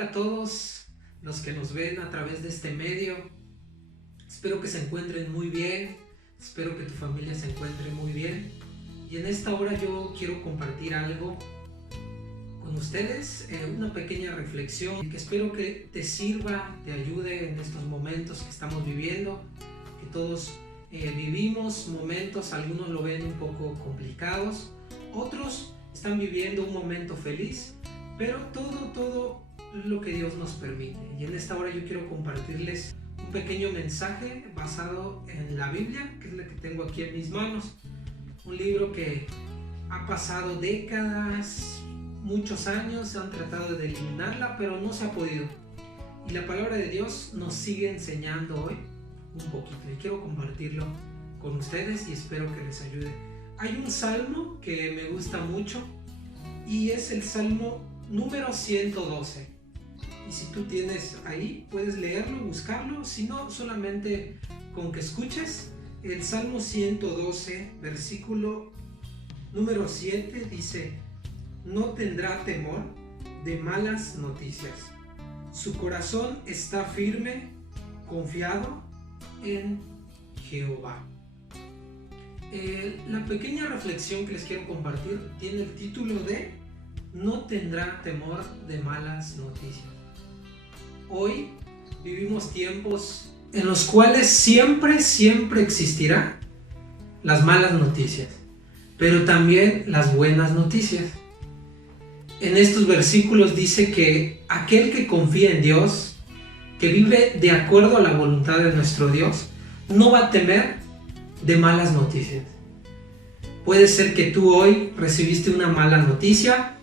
Hola a todos los que nos ven a través de este medio. Espero que se encuentren muy bien, espero que tu familia se encuentre muy bien. Y en esta hora yo quiero compartir algo con ustedes, una pequeña reflexión que espero que te sirva, te ayude en estos momentos que estamos viviendo, que todos vivimos momentos, algunos lo ven un poco complicados, otros están viviendo un momento feliz, pero todo lo que Dios nos permite. Y en esta hora yo quiero compartirles un pequeño mensaje basado en la Biblia, que es la que tengo aquí en mis manos. Un libro que ha pasado décadas, muchos años, han tratado de eliminarla, pero no se ha podido. Y la palabra de Dios nos sigue enseñando hoy un poquito. Y quiero compartirlo con ustedes y espero que les ayude. Hay un salmo que me gusta mucho y es el Salmo número 112. Y si tú tienes ahí, puedes leerlo, buscarlo. Si no, solamente con que escuches. El Salmo 112, versículo número 7, dice: no tendrá temor de malas noticias. Su corazón está firme, confiado en Jehová. La pequeña reflexión que les quiero compartir tiene el título de no tendrá temor de malas noticias. Hoy vivimos tiempos en los cuales siempre existirán las malas noticias, pero también las buenas noticias. En estos versículos dice que aquel que confía en Dios, que vive de acuerdo a la voluntad de nuestro Dios, no va a temer de malas noticias. Puede ser que tú hoy recibiste una mala noticia,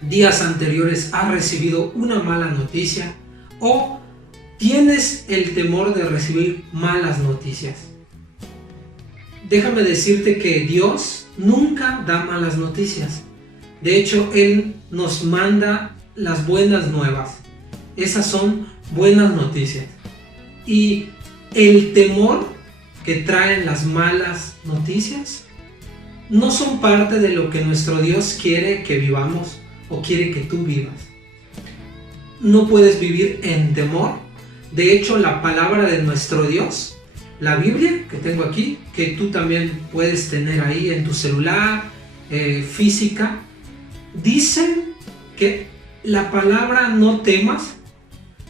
días anteriores has recibido una mala noticia, o tienes el temor de recibir malas noticias. Déjame decirte que Dios nunca da malas noticias. De hecho, Él nos manda las buenas nuevas. Esas son buenas noticias. Y el temor que traen las malas noticias no son parte de lo que nuestro Dios quiere que vivamos o quiere que tú vivas. No puedes vivir en temor. De hecho, la palabra de nuestro Dios, la Biblia que tengo aquí, que tú también puedes tener ahí en tu celular, física, dice que la palabra no temas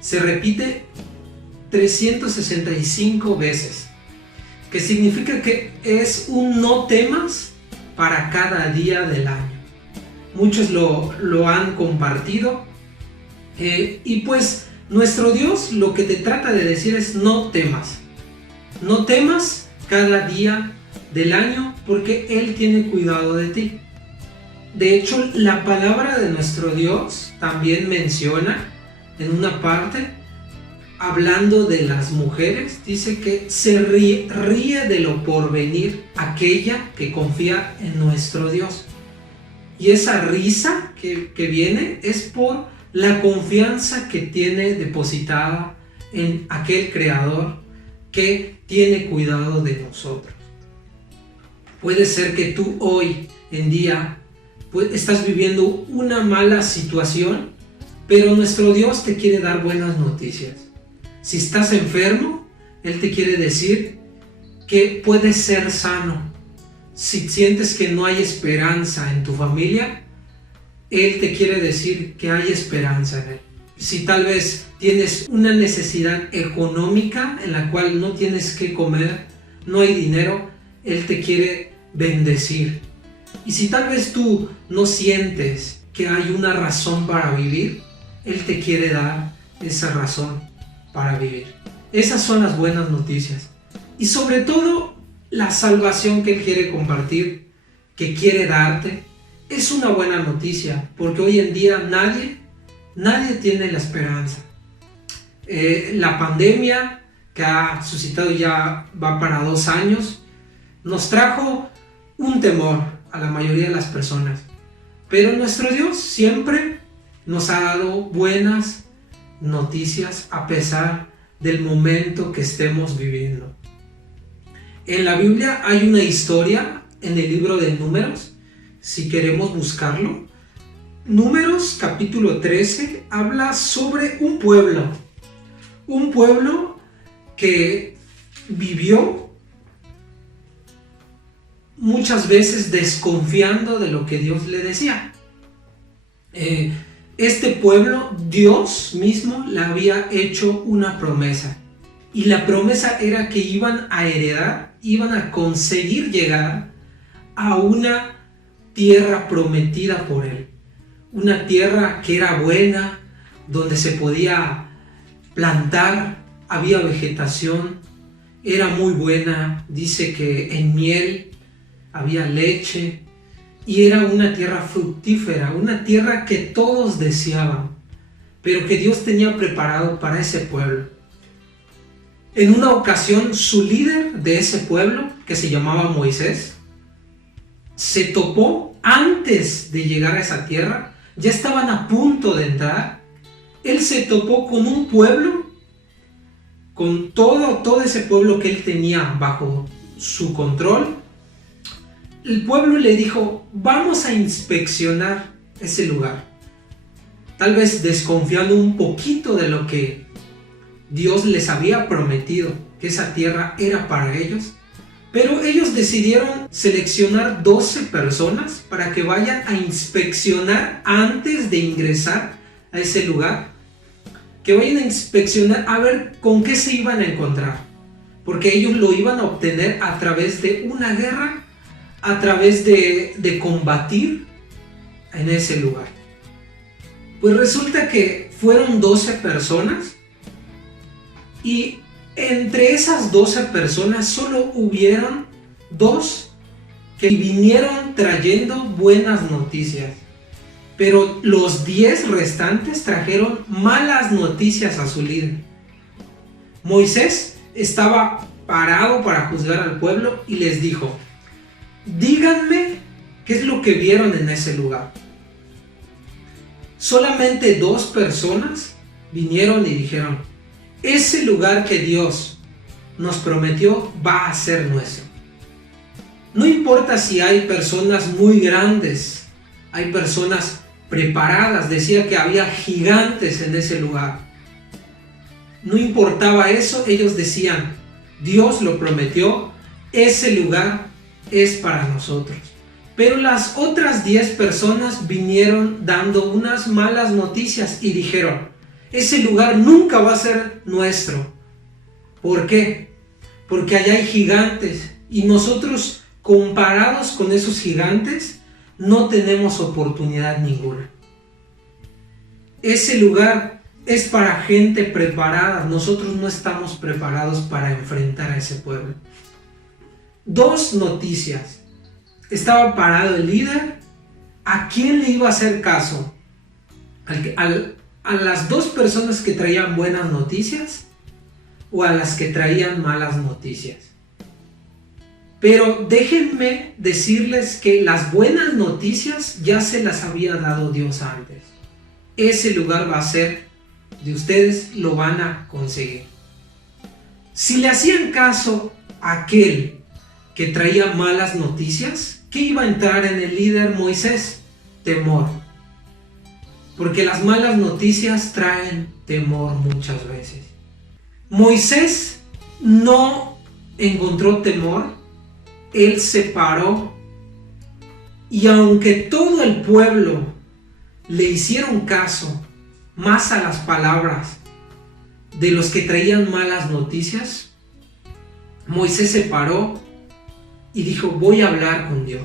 se repite 365 veces, que significa que es un no temas para cada día del año. Muchos lo han compartido, y pues nuestro Dios lo que te trata de decir es no temas cada día del año, porque Él tiene cuidado de ti. De hecho, la palabra de nuestro Dios también menciona en una parte, hablando de las mujeres, dice que se ríe de lo porvenir aquella que confía en nuestro Dios. Y esa risa que viene es por la confianza que tiene depositada en aquel Creador que tiene cuidado de nosotros. Puede ser que tú hoy en día estás viviendo una mala situación, pero nuestro Dios te quiere dar buenas noticias. Si estás enfermo, Él te quiere decir que puedes ser sano. Si sientes que no hay esperanza en tu familia, Él te quiere decir que hay esperanza en Él. Si tal vez tienes una necesidad económica en la cual no tienes que comer, no hay dinero, Él te quiere bendecir. Y si tal vez tú no sientes que hay una razón para vivir, Él te quiere dar esa razón para vivir. Esas son las buenas noticias. Y sobre todo, la salvación que Él quiere compartir, que quiere darte, es una buena noticia, porque hoy en día nadie tiene la esperanza. La pandemia que ha suscitado ya va para 2 años, nos trajo un temor a la mayoría de las personas. Pero nuestro Dios siempre nos ha dado buenas noticias a pesar del momento que estemos viviendo. En la Biblia hay una historia en el libro de Números, si queremos buscarlo, Números capítulo 13 habla sobre un pueblo que vivió muchas veces desconfiando de lo que Dios le decía. Este pueblo, Dios mismo le había hecho una promesa, y la promesa era que iban a conseguir llegar a una tierra prometida por él, una tierra que era buena, donde se podía plantar, había vegetación, era muy buena, dice que en miel había leche, y era una tierra fructífera, una tierra que todos deseaban, pero que Dios tenía preparado para ese pueblo. En una ocasión, su líder de ese pueblo, que se llamaba Moisés, se topó antes de llegar a esa tierra, ya estaban a punto de entrar. Él se topó con un pueblo, con todo ese pueblo que él tenía bajo su control. El pueblo le dijo: vamos a inspeccionar ese lugar, tal vez desconfiando un poquito de lo que Dios les había prometido, que esa tierra era para ellos. Pero ellos decidieron seleccionar 12 personas para que vayan a inspeccionar antes de ingresar a ese lugar, que vayan a inspeccionar a ver con qué se iban a encontrar, porque ellos lo iban a obtener a través de una guerra, a través de combatir en ese lugar. Pues resulta que fueron 12 personas, y entre esas 12 personas solo hubieron 2 que vinieron trayendo buenas noticias, pero los 10 restantes trajeron malas noticias a su líder. Moisés estaba parado para juzgar al pueblo y les dijo: díganme qué es lo que vieron en ese lugar. Solamente 2 personas vinieron y dijeron: ese lugar que Dios nos prometió va a ser nuestro. No importa si hay personas muy grandes, hay personas preparadas, decía que había gigantes en ese lugar. No importaba eso, ellos decían: Dios lo prometió, ese lugar es para nosotros. Pero las otras 10 personas vinieron dando unas malas noticias y dijeron: ese lugar nunca va a ser nuestro. ¿Por qué? Porque allá hay gigantes, y nosotros, comparados con esos gigantes, no tenemos oportunidad ninguna. Ese lugar es para gente preparada, nosotros no estamos preparados para enfrentar a ese pueblo. 2 noticias. Estaba parado el líder. ¿A quién le iba a hacer caso? ¿A las 2 personas que traían buenas noticias o a las que traían malas noticias? Pero déjenme decirles que las buenas noticias ya se las había dado Dios antes. Ese lugar va a ser de ustedes, lo van a conseguir. Si le hacían caso a aquel que traía malas noticias, ¿qué iba a entrar en el líder Moisés? Temor. Porque las malas noticias traen temor muchas veces. Moisés no encontró temor, él se paró, y aunque todo el pueblo le hicieron caso más a las palabras de los que traían malas noticias, Moisés se paró y dijo: voy a hablar con Dios.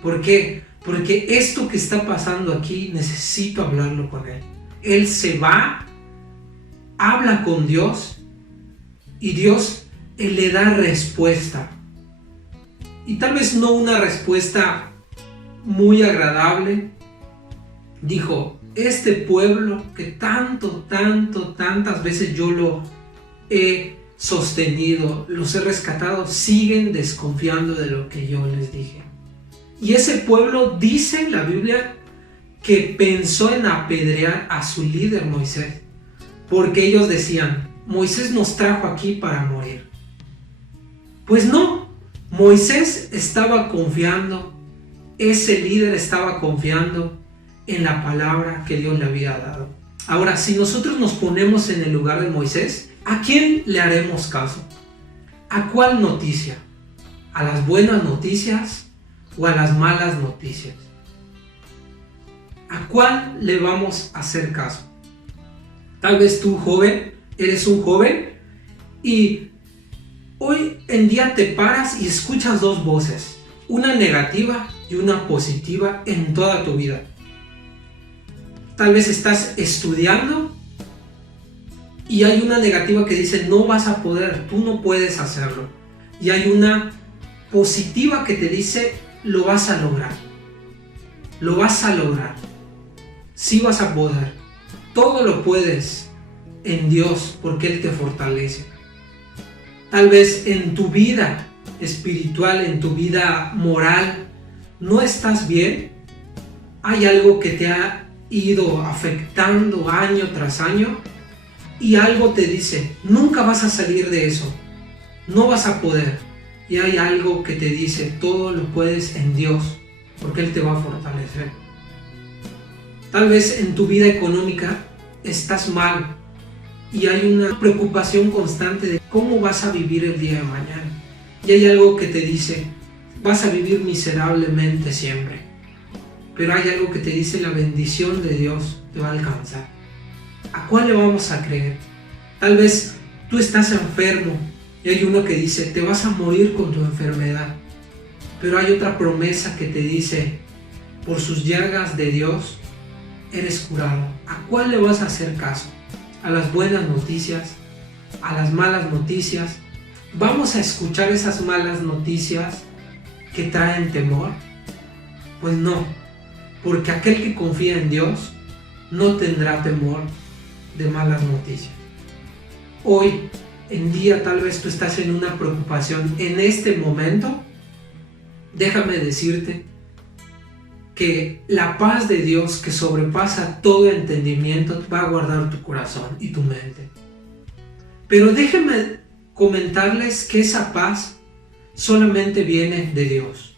¿Por qué? Porque esto que está pasando aquí necesito hablarlo con Él. Él se va, habla con Dios, y Dios, Él le da respuesta. Y tal vez no una respuesta muy agradable. Dijo: este pueblo que tantas veces yo lo he sostenido, los he rescatado, siguen desconfiando de lo que yo les dije. Y ese pueblo, dice la Biblia, que pensó en apedrear a su líder Moisés, porque ellos decían: Moisés nos trajo aquí para morir. Pues no, Moisés estaba confiando, ese líder estaba confiando en la palabra que Dios le había dado. Ahora, si nosotros nos ponemos en el lugar de Moisés, ¿a quién le haremos caso? ¿A cuál noticia? ¿A las buenas noticias o a las malas noticias? ¿A cuál le vamos a hacer caso? Tal vez tú, joven, eres un joven y hoy en día te paras y escuchas dos voces, una negativa y una positiva en toda tu vida. Tal vez estás estudiando y hay una negativa que dice no vas a poder, tú no puedes hacerlo. Y hay una positiva que te dice lo vas a lograr. Lo vas a lograr. Sí vas a poder. Todo lo puedes en Dios porque Él te fortalece. Tal vez en tu vida espiritual, en tu vida moral, no estás bien. Hay algo que te ha ido afectando año tras año y algo te dice, nunca vas a salir de eso, no vas a poder. Y hay algo que te dice, todo lo puedes en Dios, porque Él te va a fortalecer. Tal vez en tu vida económica estás mal y hay una preocupación constante de cómo vas a vivir el día de mañana. Y hay algo que te dice, vas a vivir miserablemente siempre. Pero hay algo que te dice, la bendición de Dios te va a alcanzar. ¿A cuál le vamos a creer? Tal vez tú estás enfermo y hay uno que dice, te vas a morir con tu enfermedad. Pero hay otra promesa que te dice, por sus llagas de Dios eres curado. ¿A cuál le vas a hacer caso? ¿A las buenas noticias? ¿A las malas noticias? ¿Vamos a escuchar esas malas noticias que traen temor? Pues no, porque aquel que confía en Dios no tendrá temor de malas noticias. Hoy en día tal vez tú estás en una preocupación en este momento. Déjame decirte que la paz de Dios que sobrepasa todo entendimiento va a guardar tu corazón y tu mente. Pero déjenme comentarles que esa paz solamente viene de Dios.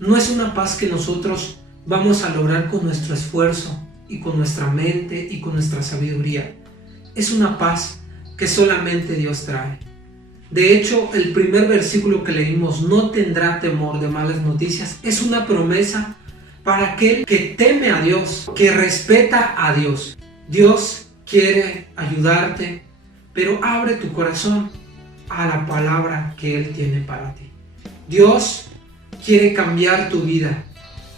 No es una paz que nosotros vamos a lograr con nuestro esfuerzo y con nuestra mente y con nuestra sabiduría. Es una paz que solamente Dios trae. De hecho, el primer versículo que leímos, no tendrá temor de malas noticias, es una promesa para aquel que teme a Dios, que respeta a Dios. Dios quiere ayudarte, pero abre tu corazón a la palabra que Él tiene para ti. Dios quiere cambiar tu vida.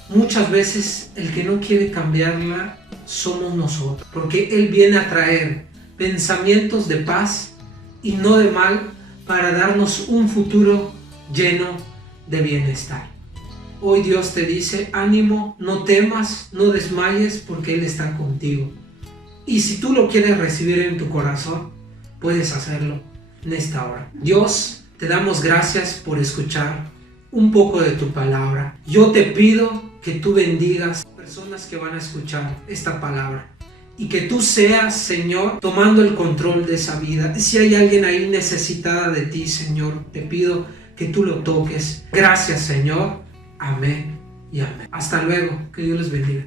Muchas veces el que no quiere cambiarla somos nosotros, porque Él viene a traer pensamientos de paz y no de mal, para darnos un futuro lleno de bienestar. Hoy Dios te dice, ánimo, no temas, no desmayes, porque Él está contigo. Y si tú lo quieres recibir en tu corazón, puedes hacerlo en esta hora. Dios, te damos gracias por escuchar un poco de tu palabra. Yo te pido que tú bendigas a las personas que van a escuchar esta palabra. Y que tú seas, Señor, tomando el control de esa vida. Si hay alguien ahí necesitada de ti, Señor, te pido que tú lo toques. Gracias, Señor. Amén y amén. Hasta luego. Que Dios les bendiga.